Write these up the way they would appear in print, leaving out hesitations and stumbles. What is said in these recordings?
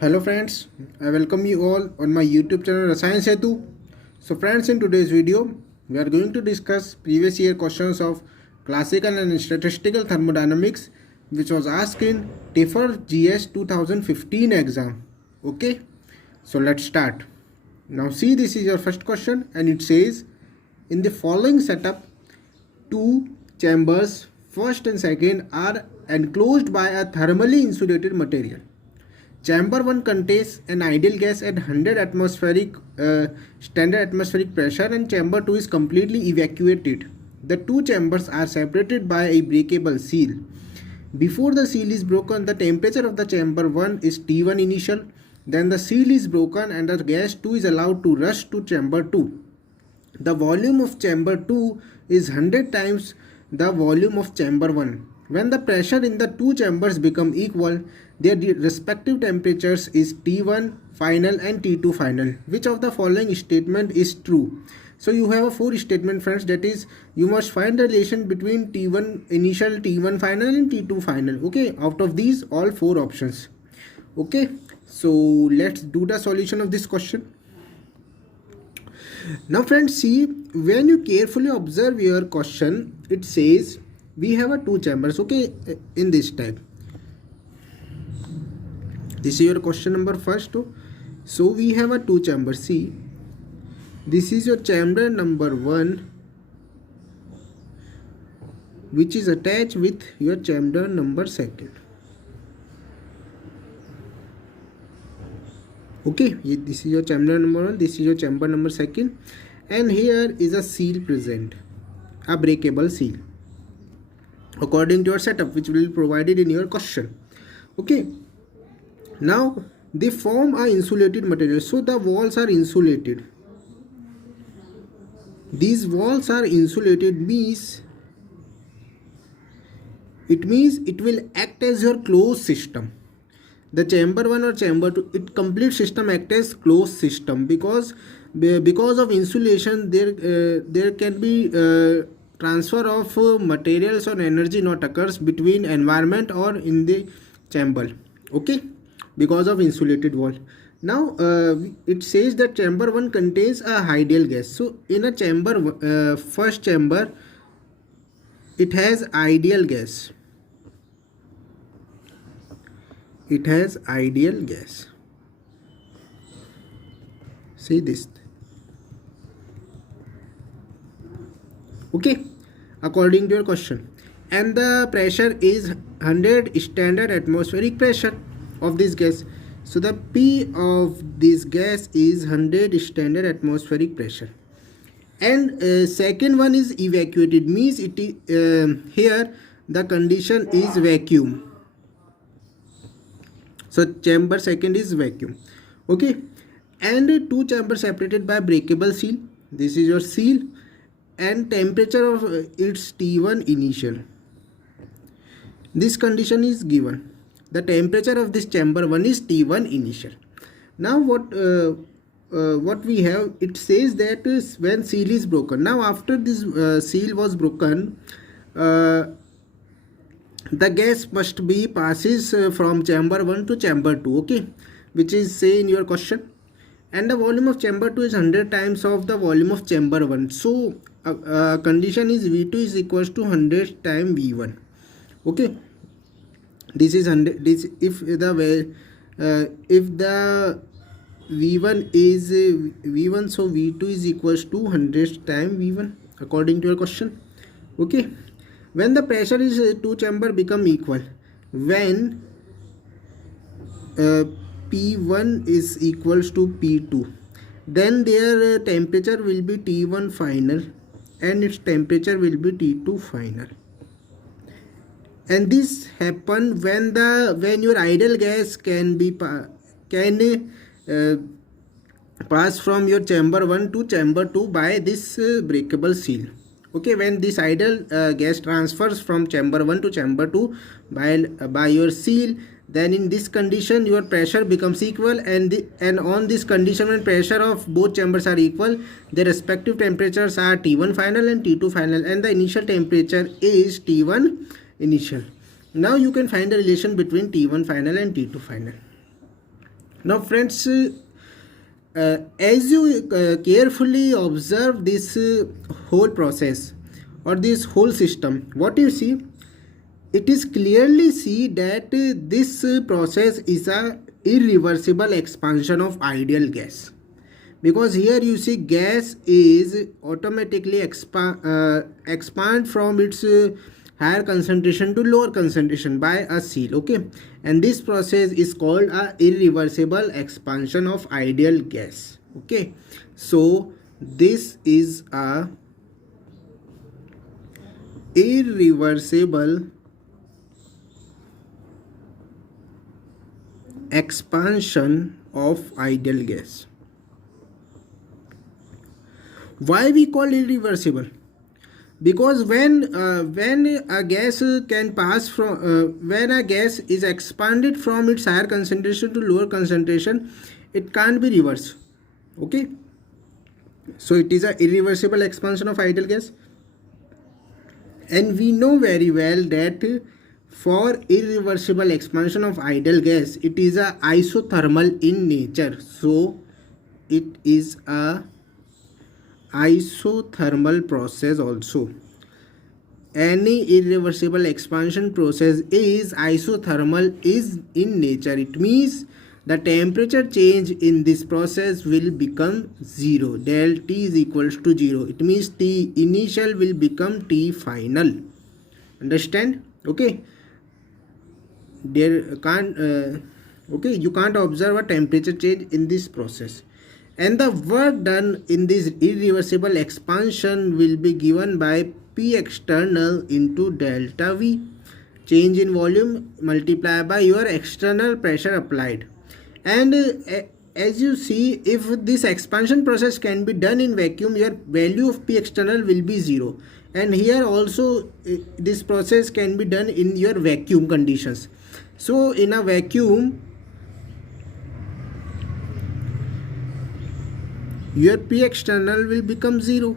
Hello friends, I welcome you all on my YouTube channel Rasayan Setu. So friends, in today's video, we are going to discuss previous year questions of classical and statistical thermodynamics which was asked in TIFR GS 2015 exam. Okay, so let's start. Now see, this is your first question and it says, in the following setup, two chambers, first and second, are enclosed by a thermally insulated material. Chamber 1 contains an ideal gas at 100 atmospheric standard atmospheric pressure and chamber 2 is completely evacuated. The two chambers are separated by a breakable seal. Before the seal is broken, the temperature of the chamber 1 is T1 initial. Then the seal is broken and the gas 2 is allowed to rush to chamber 2. The volume of chamber 2 is 100 times the volume of chamber 1. When the pressure in the two chambers become equal, their respective temperatures is T1 final and T2 final. Which of the following statement is true? So you have a four statement, friends, that is you must find the relation between T1 initial, T1 final and T2 final. Okay, out of these all four options. Okay, so let's do the solution of this question. Now friends, see, when you carefully observe your question, it says we have a two chambers, okay, in this type. This is your question number first. So we have a two chambers. See, this is your chamber number 1 which is attached with your chamber number 2. Okay, this is your chamber number 1, this is your chamber number 2, and here is a seal present, a breakable seal, according to your setup which will be provided in your question. Okay, now they form a insulated material, so the walls are insulated. These walls are insulated means it will act as your closed system. The chamber 1 or chamber 2, it complete system act as closed system because of insulation there can be transfer of materials or energy not occurs between environment or in the chamber. Okay, because of insulated wall. Now it says that chamber 1 contains a ideal gas. So in a chamber, first chamber, it has ideal gas. It has ideal gas. See this. Okay, according to your question, and the pressure is 100 standard atmospheric pressure of this gas. So the P of this gas is 100 standard atmospheric pressure, and second one is evacuated means it here the condition is vacuum. So chamber 2 is vacuum. Okay, and two chambers separated by breakable seal. This is your seal, and temperature of its T1 initial. This condition is given. The temperature of this chamber 1 is T1 initial. Now what we have, it says that when seal is broken. Now after this seal was broken, the gas must be passes from chamber 1 to chamber 2, okay, which is say in your question, and the volume of chamber 2 is 100 times of the volume of chamber 1. So condition is V2 is equals to 100 times V1. Okay, this is 100. This if the V1 is V1, so V2 is equals to 100 times V1 according to your question. Okay, when the pressure is two chamber become equal, when P1 is equals to P2, then their temperature will be T1 final and its temperature will be T2 final. And this happen when your ideal gas can pass from your chamber 1 to chamber 2 by this breakable seal. Okay, when this ideal gas transfers from chamber 1 to chamber 2 by your seal, then in this condition your pressure becomes equal, and on this condition when pressure of both chambers are equal, their respective temperatures are T1 final and T2 final, and the initial temperature is T1 initial. Now you can find the relation between T1 final and T2 final. Now friends, as you carefully observe this whole process or this whole system, what you see, it is clearly see that this process is a irreversible expansion of ideal gas, because here you see gas is automatically expand from its higher concentration to lower concentration by a seal. Okay, and this process is called a irreversible expansion of ideal gas. Okay, so this is a irreversible expansion of ideal gas. Why we call irreversible? Because when a gas can pass from when a gas is expanded from its higher concentration to lower concentration, it can't be reversed. Okay, so it is a irreversible expansion of ideal gas, and we know very well that for irreversible expansion of ideal gas, it is a isothermal in nature. So it is a isothermal process also. Any irreversible expansion process is isothermal is in nature. It means the temperature change in this process will become 0. Del T is equals to 0. It means T initial will become T final. Understand? Okay, there can't okay, you can't observe a temperature change in this process, and the work done in this irreversible expansion will be given by P external into delta V, change in volume multiplied by your external pressure applied. And as you see, if this expansion process can be done in vacuum, your value of P external will be 0, and here also this process can be done in your vacuum conditions. So in a vacuum, your P external will become 0.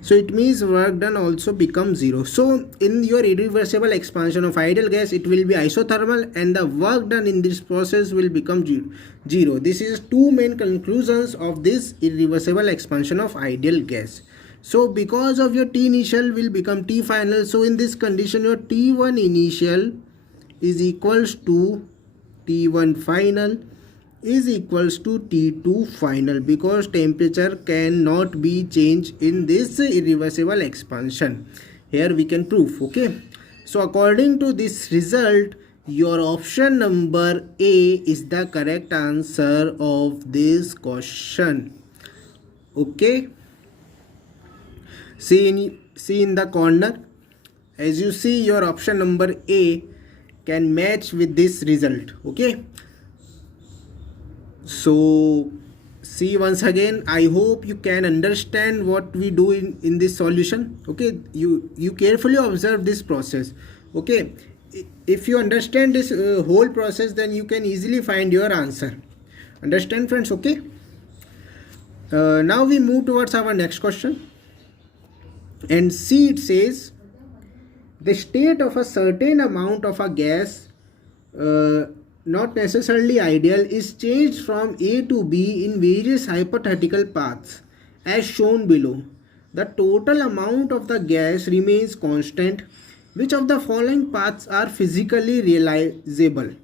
So it means work done also becomes 0. So in your irreversible expansion of ideal gas, it will be isothermal, and the work done in this process will become 0. This is two main conclusions of this irreversible expansion of ideal gas. So because of your T initial will become T final, so in this condition your T1 initial is equals to T1 final is equals to T2 final, because temperature cannot be changed in this irreversible expansion. Here we can prove. Okay, so according to this result, your option number A is the correct answer of this question. Okay, see in the corner, as you see, your option number A can match with this result. Okay, so see once again, I hope you can understand what we do in this solution. Okay, you carefully observe this process. Okay, if you understand this whole process, then you can easily find your answer. Understand friends? Okay, now we move towards our next question, and see, it says the state of a certain amount of a gas, not necessarily ideal, is changed from A to B in various hypothetical paths as shown below. The total amount of the gas remains constant. Which of the following paths are physically realizable?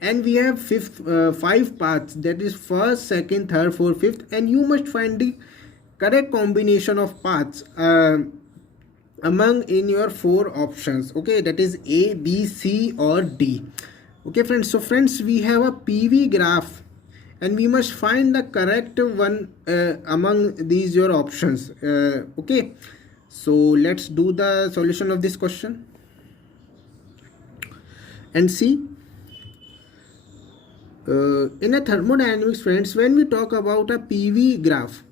And we have 5 paths, that is first, second, third, fourth, fifth, and you must find the correct combination of paths among in your 4 options. Okay, that is A, B, C or D. Okay friends, so friends, we have a PV graph, and we must find the correct one among these your options. Okay, so let's do the solution of this question and see. In a thermodynamics friends, when we talk about a PV graph,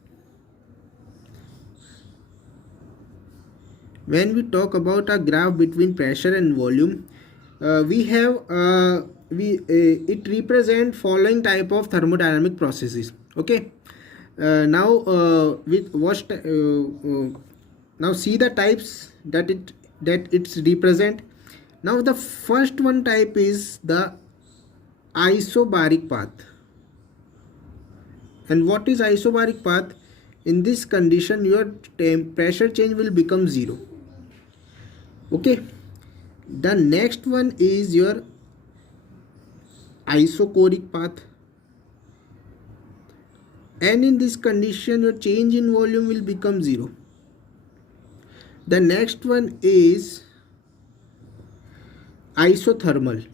when we talk about a graph between pressure and volume, we have it represent following type of thermodynamic processes. Okay, now with what now see the types that it's represent. Now the first one type is the isobaric path. And what is isobaric path? In this condition your pressure change will become 0. Okay, the next one is your isochoric path, and in this condition your change in volume will become 0. The next one is isothermal.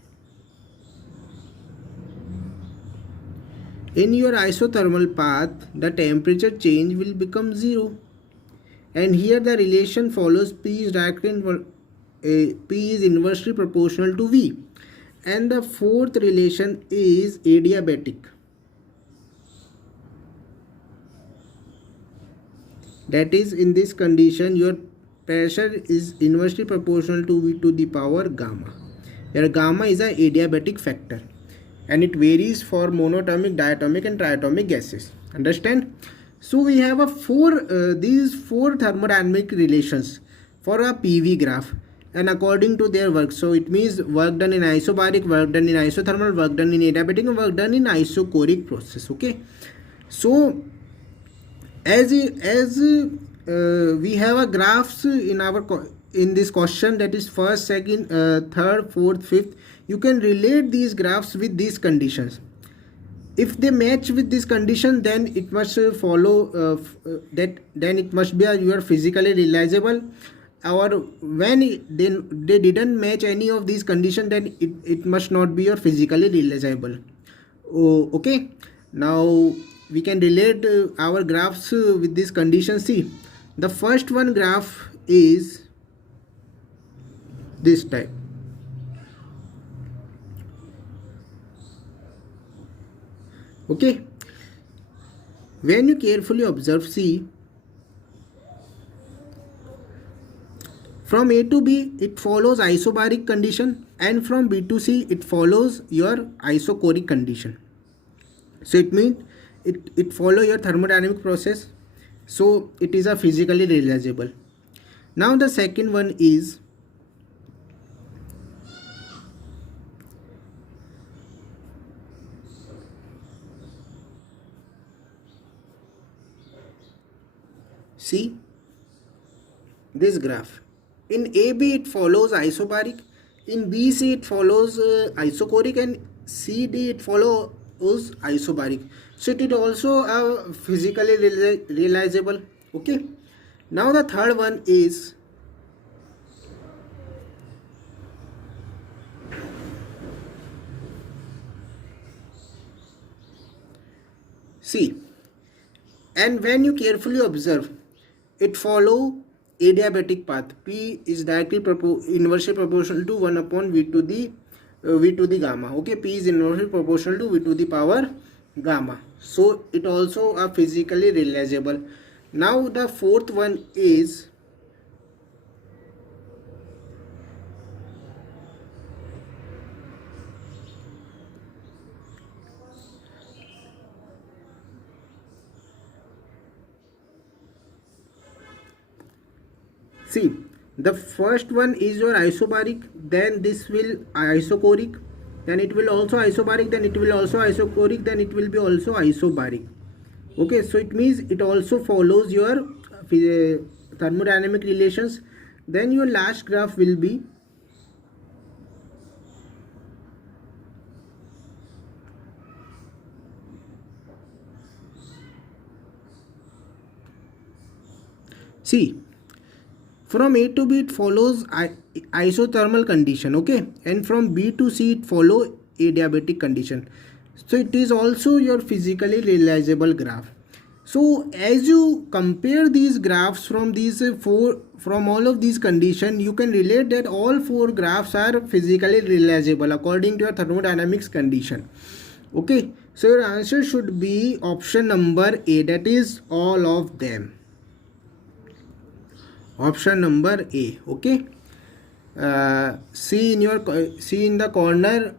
In your isothermal path, the temperature change will become 0, and here the relation follows P is inversely proportional to V, and the fourth relation is adiabatic. That is, in this condition your pressure is inversely proportional to V to the power gamma, where gamma is a adiabatic factor, and it varies for monatomic, diatomic and triatomic gases. Understand? So we have these four thermodynamic relations for a PV graph, and according to their work. So it means work done in isobaric, work done in isothermal, work done in adiabatic, and work done in isochoric process. Okay, so as we have a graphs in this question, that is first, second, third, fourth, fifth. You can relate these graphs with these conditions. If they match with this condition, then it must follow then it must be you are physically realizable. Or when they didn't match any of these conditions, then it must not be your physically realizable. Okay, now we can relate our graphs with this condition. See, the first one graph is this type. Okay, when you carefully observe, see, from A to B it follows isobaric condition, and from B to C it follows your isochoric condition. So it means it follow your thermodynamic process, so it is a physically realizable. Now the second one is see this graph. In AB it follows isobaric, in BC it follows isochoric, and CD it follows isobaric. So it is also physically realizable. Okay, now the third one is C, and when you carefully observe, it follow adiabatic path. P is directly inversely proportional to 1 upon V to the gamma. Okay, P is inversely proportional to V to the power gamma. So it also a physically realizable. Now the fourth one is see, the first one is your isobaric, then this will isochoric, then it will also isobaric, then it will also isochoric, then it will be also isobaric. Okay, so it means it also follows your thermodynamic relations. Then your last graph will be see, from A to B it follows isothermal condition. Okay, and from B to C it follow adiabatic condition. So it is also your physically realizable graph. So as you compare these graphs from these from all of these conditions, you can relate that all four graphs are physically realizable according to your thermodynamics condition. Okay, so your answer should be option number A, that is all of them. Option number A. Okay, see in the corner,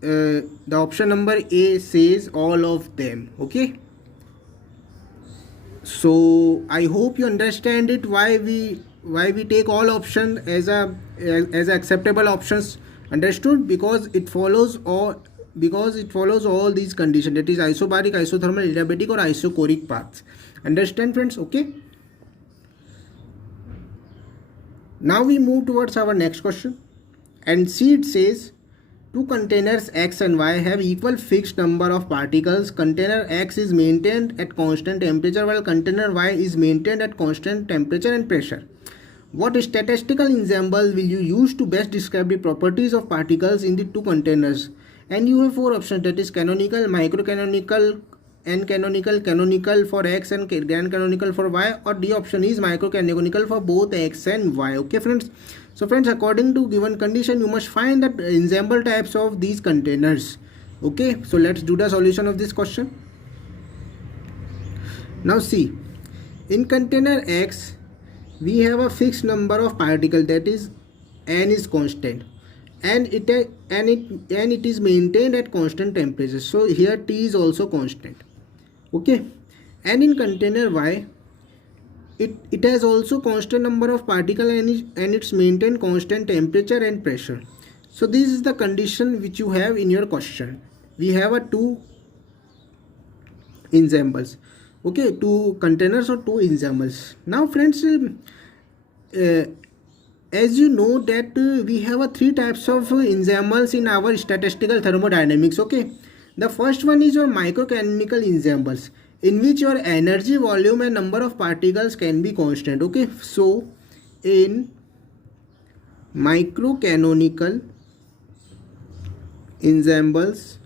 the option number A says all of them. Okay, so I hope you understand it, why we take all options as acceptable options. Understood? Because it follows all because it follows all these conditions, that is isobaric, isothermal, adiabatic or isochoric paths. Understand friends? Okay, now we move towards our next question, and see, it says two containers X and Y have equal fixed number of particles. Container X is maintained at constant temperature while container Y is maintained at constant temperature and pressure. What statistical ensemble will you use to best describe the properties of particles in the two containers? And you have four options, that is canonical, microcanonical, n-canonical, canonical for X and grand canonical for Y, or D option is microcanonical for both X and Y. Okay friends, so friends, according to given condition, you must find the ensemble types of these containers. Okay, so let's do the solution of this question. Now see, in container X we have a fixed number of particles, that is n is constant, and it is maintained at constant temperature. So here T is also constant. Okay, and in container Y it has also constant number of particles and it's maintained constant temperature and pressure. So this is the condition which you have in your question. We have a two ensembles. Okay, two containers or two ensembles. Now friends, as you know that we have a three types of ensembles in our statistical thermodynamics. Okay, the first one is your microcanonical ensembles, in which your energy, volume and number of particles can be constant. Okay, so in microcanonical ensembles,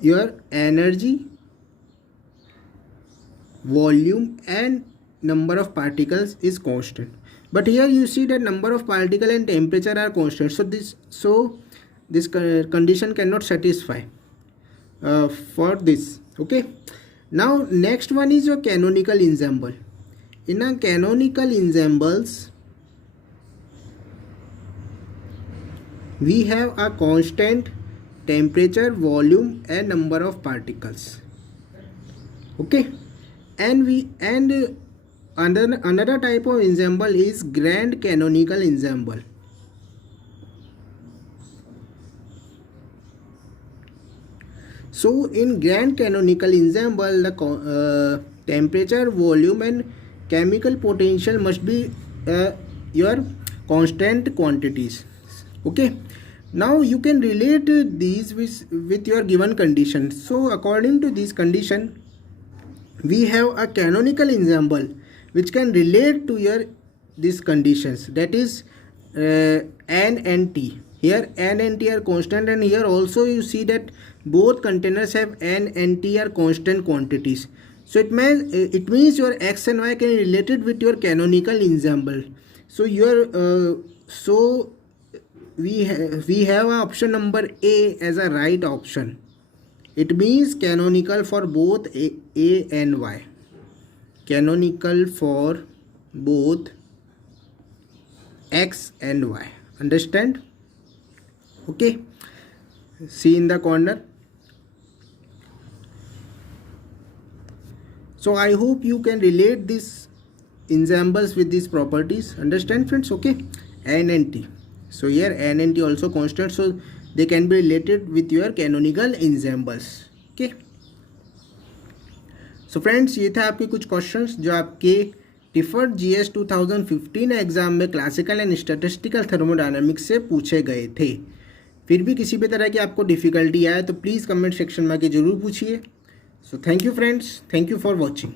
your energy, volume and number of particles is constant, but here you see that number of particle and temperature are constant. So this condition cannot satisfy for this. Okay, now next one is your canonical ensemble. In a canonical ensembles we have a constant temperature, volume and number of particles. Okay, and another type of ensemble is grand canonical ensemble. So in grand canonical ensemble, the temperature, volume and chemical potential must be your constant quantities. Okay, now you can relate these with your given conditions. So according to this condition, we have a canonical ensemble which can relate to your these conditions, that is n and t. Here n and t are constant, and here also you see that both containers have n and t are constant quantities. So it means your X and Y can be related with your canonical ensemble. So we have a option number A as a right option. It means canonical for both A and Y. Canonical for both X and Y. Understand? Okay. See in the corner. So I hope you can relate these ensembles with these properties. Understand friends? Okay. N and T. So here n and t also constant, so they can be related with your canonical ensembles. Okay. So friends, ये था आपके कुछ questions जो आपके टिफर्ड GS 2015 exam में classical and statistical thermodynamics से पूछे गए थे. फिर भी किसी भी तरह की आपको डिफिकल्टी आए तो प्लीज़ कमेंट सेक्शन में आके जरूर पूछिए. So thank you friends, thank you for watching.